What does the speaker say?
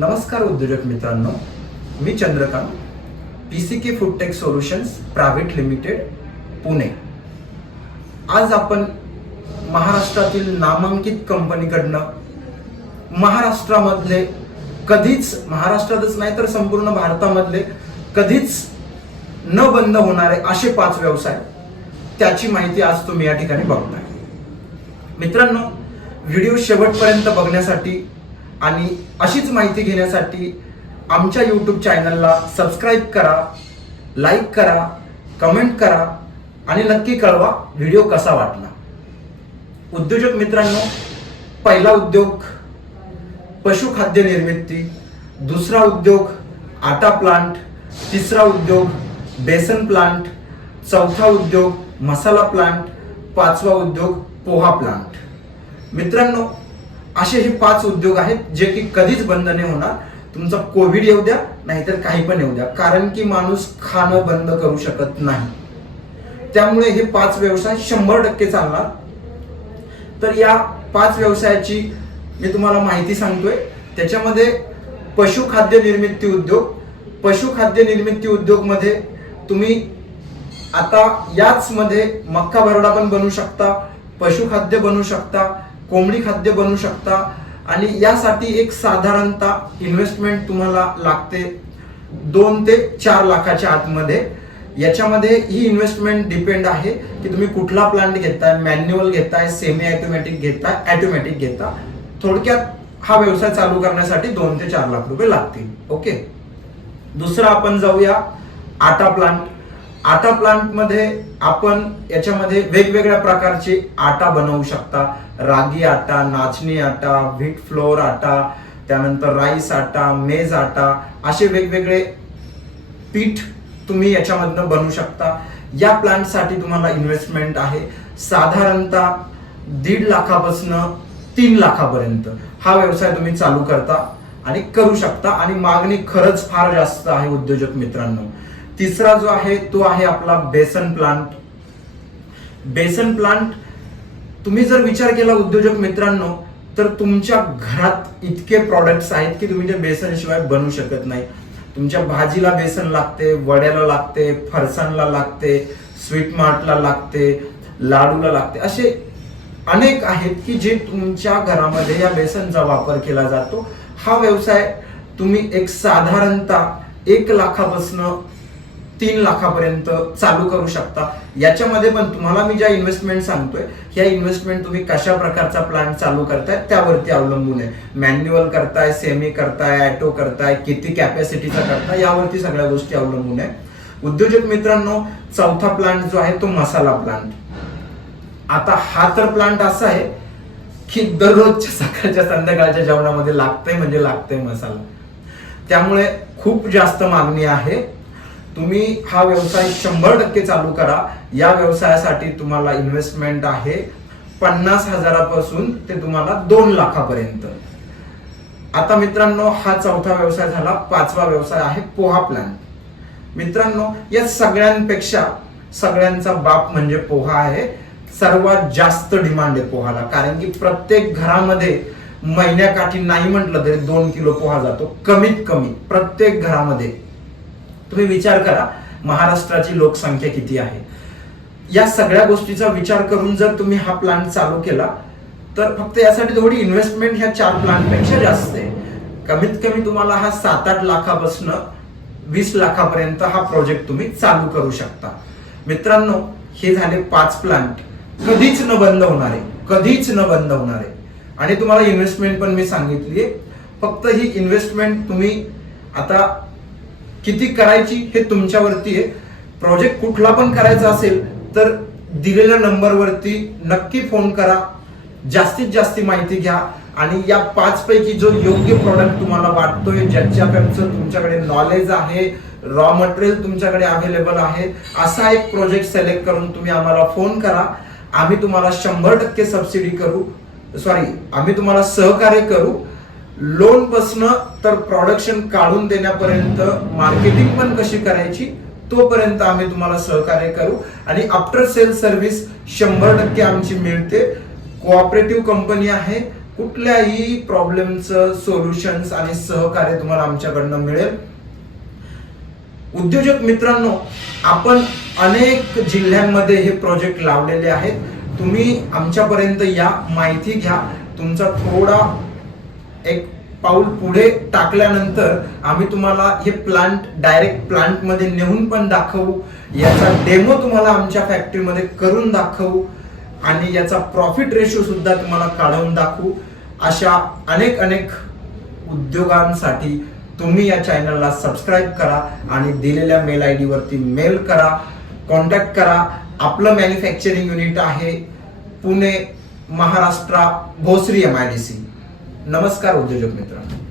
नमस्कार उद्योजक मित्रांनो मी Chandrakant P C K foodtech solutions private limited Pune. आज आपण महाराष्ट्रातील नामांकित कंपनीकडनं महाराष्ट्रामधले कधीच महाराष्ट्रातच नाही तर संपूर्ण भारतामधले कधीच न बंद होणारे असे पाच व्यवसाय त्याची माहिती आज तुम्ही या ठिकाणी बघताय. मित्रांनो व्हिडिओ शेवटपर्यंत बघण्यासाठी आणि अशीच माहिती घेण्यासाठी आमच्या यूट्यूब चॅनलला सबस्क्राईब करा लाईक करा कमेंट करा आणि नक्की कळवा व्हिडिओ कसा वाटला. उद्योजक मित्रांनो पहिला उद्योग पशुखाद्य निर्मिती दुसरा उद्योग आटा प्लांट तिसरा उद्योग बेसन प्लांट चौथा उद्योग मसाला प्लांट पाचवा उद्योग पोहा प्लांट मित्रांनो असे हे पाच उद्योग आहेत जे की कधीच बंद नाही होणार. तुमचा कोविड येऊ द्या नाहीतर काही पण येऊ द्या. कारण की माणूस खाणं बंद करू शकत नाही. त्यामुळे हे पाच व्यवसाय शंभर टक्के चालणार. तर या पाच व्यवसायाची मी तुम्हाला माहिती सांगतोय. त्याच्यामध्ये पशुखाद्य निर्मिती उद्योग. पशुखाद्य निर्मिती उद्योगमध्ये तुम्ही आता याच मध्ये मक्का भरडा पण बनवू शकता पशुखाद्य बनवू शकता कोंबडी खाद्य बनवू शकता. आणि यासाठी एक साधारणतः इन्व्हेस्टमेंट तुम्हाला लागते दोन ते चार लाखाच्या आतमध्ये. याच्यामध्ये ही इन्व्हेस्टमेंट डिपेंड आहे की तुम्ही कुठला प्लांट घेताय मॅन्युअल घेताय सेमी ऑटोमॅटिक घेताय ऑटोमॅटिक घेता. थोडक्यात हा व्यवसाय चालू करण्यासाठी दोन ते चार लाख रुपये लागतील. ओके दुसरा आपण जाऊया आटा प्लांट आटा प्लांटमध्ये आपण याच्यामध्ये वेगवेगळ्या प्रकारचे आटा बनवू शकता. रागी आटा नाचणी आटा व्हीट फ्लोअर आटा त्यानंतर राईस आटा मेज आटा असे वेगवेगळे पीठ तुम्ही याच्यामधनं बनवू शकता. या प्लांटसाठी तुम्हाला इन्व्हेस्टमेंट आहे. साधारणतः दीड लाखापासून तीन लाखापर्यंत हा व्यवसाय तुम्ही चालू करता आणि करू शकता. आणि मागणी खरंच फार जास्त आहे उद्योजक मित्रांनो. तिसरा जो आहे तो आहे आपला बेसन प्लांट बेसन प्लांट तुम्ही जर विचार केला उद्योजक मित्रांनो तर तुमच्या घरात इतके प्रॉडक्ट्स आहेत की तुम्ही ते बेसन शिवाय बनवू शकत नाही. तुमच्या भाजीला बेसन लागते वड्याला लागते फरसाणला लागते स्वीट मार्टला लागते लाडूला लागते. असे अनेक आहेत की जे तुमच्या घरामध्ये या बेसनचा वापर केला जातो. हा व्यवसाय तुम्ही एक साधारणतः एक लाखापासून तीन लाखापर्यंत चालू करू शकता. याच्यामध्ये पण तुम्हाला मी ज्या इन्व्हेस्टमेंट सांगतोय ह्या इन्व्हेस्टमेंट तुम्ही कशा प्रकारचा प्लांट चालू करताय त्यावरती अवलंबून आहे. मॅन्युअल करताय सेमी करताय ॲटो करताय किती कॅपॅसिटीचा करताय यावरती सगळ्या गोष्टी अवलंबून आहे. उद्योजक मित्रांनो चौथा प्लांट जो आहे तो मसाला प्लांट आता हा तर प्लांट असा आहे की दररोजच्या सकाळच्या संध्याकाळच्या जेवणामध्ये लागतंय म्हणजे लागतंय मसाला. त्यामुळे खूप जास्त मागणी आहे. तुम्ही हा व्यवसाय शंभर टक्के चालू करा. या व्यवसायासाठी तुम्हाला इन्व्हेस्टमेंट आहे पन्नास हजारापासून ते तुम्हाला दोन लाखापर्यंत. आता मित्रांनो हा चौथा व्यवसाय झाला. पाचवा व्यवसाय आहे पोहा प्लॅन मित्रांनो या सगळ्यांपेक्षा सगळ्यांचा बाप म्हणजे पोहा आहे. सर्वात जास्त डिमांड आहे पोहाला. कारण की प्रत्येक घरामध्ये महिन्याकाठी नाही म्हटलं तरी दोन किलो पोहा जातो. कमीत कमी प्रत्येक घरामध्ये. तुम्ही विचार करा महाराष्ट्राची लोकसंख्या किती आहे? या सगळ्या गोष्टीचा विचार करून जर तुम्ही हा प्लांट चालू केला तर फक्त यासाठी थोडी इन्व्हेस्टमेंट ह्या चार प्लांटपेक्षा जास्त आहे. कमीत कमी तुम्हाला हा सात आठ लाखापासून वीस लाखापर्यंत हा प्रोजेक्ट तुम्ही चालू करू शकता. मित्रांनो हे झाले पाच प्लांट कधीच न बंद होणारे कधीच न बंद होणारे. आणि तुम्हाला इन्व्हेस्टमेंट पण मी सांगितली आहे फक्त ही इन्व्हेस्टमेंट तुम्ही आता किती करायची हे तुमच्यावरती आहे. प्रोजेक्ट कुठला पण करायचा असेल तर दिलेल्या नंबरवरती नक्की फोन करा. जास्तीत जास्त माहिती घ्या. आणि या पाचपैकी जो योग्य प्रॉडक्ट तुम्हाला वाटतोय ज्याच्या तुमच्याकडे नॉलेज आहे रॉ मटेरियल तुमच्याकडे अवेलेबल आहे असा एक प्रोजेक्ट सिलेक्ट करून तुम्ही आम्हाला फोन करा. आम्ही तुम्हाला शंभर टक्के सबसिडी करू. सॉरी आम्ही तुम्हाला सहकार्य करू. लोन बसणं तर प्रोडक्शन काढून देण्यापर्यंत मार्केटिंग पण कशी करायची तोपर्यंत आम्ही तुम्हाला सहकार्य करू. आणि आफ्टर सेल सर्व्हिस शंभर टक्के आमची मिळते. कोऑपरेटिव्ह कंपनी आहे. कुठल्याही प्रॉब्लेमचं सोल्युशन्स आणि सहकार्य तुम्हाला आमच्याकडनं मिळेल. उद्योजक मित्रांनो आपण अनेक जिल्ह्यांमध्ये हे प्रोजेक्ट लावलेले आहेत. तुम्ही आमच्यापर्यंत या माहिती घ्या. तुमचा थोडा एक पाऊल पुढे टाकल्यानंतर आम्ही तुम्हाला हे प्लांट डायरेक्ट प्लांटमध्ये नेऊन पण दाखवू. याचा डेमो तुम्हाला आमच्या फॅक्टरीमध्ये करून दाखवू. आणि याचा प्रॉफिट रेशो सुद्धा तुम्हाला काढवून दाखवू. अशा अनेक अनेक उद्योगांसाठी तुम्ही या चॅनलला सबस्क्राईब करा आणि दिलेल्या मेल आय डीवरती मेल करा. कॉन्टॅक्ट करा. आपलं मॅन्युफॅक्चरिंग युनिट आहे Pune Maharashtra Bhosari M I D C नमस्कार उद्योजक मित्रांनो.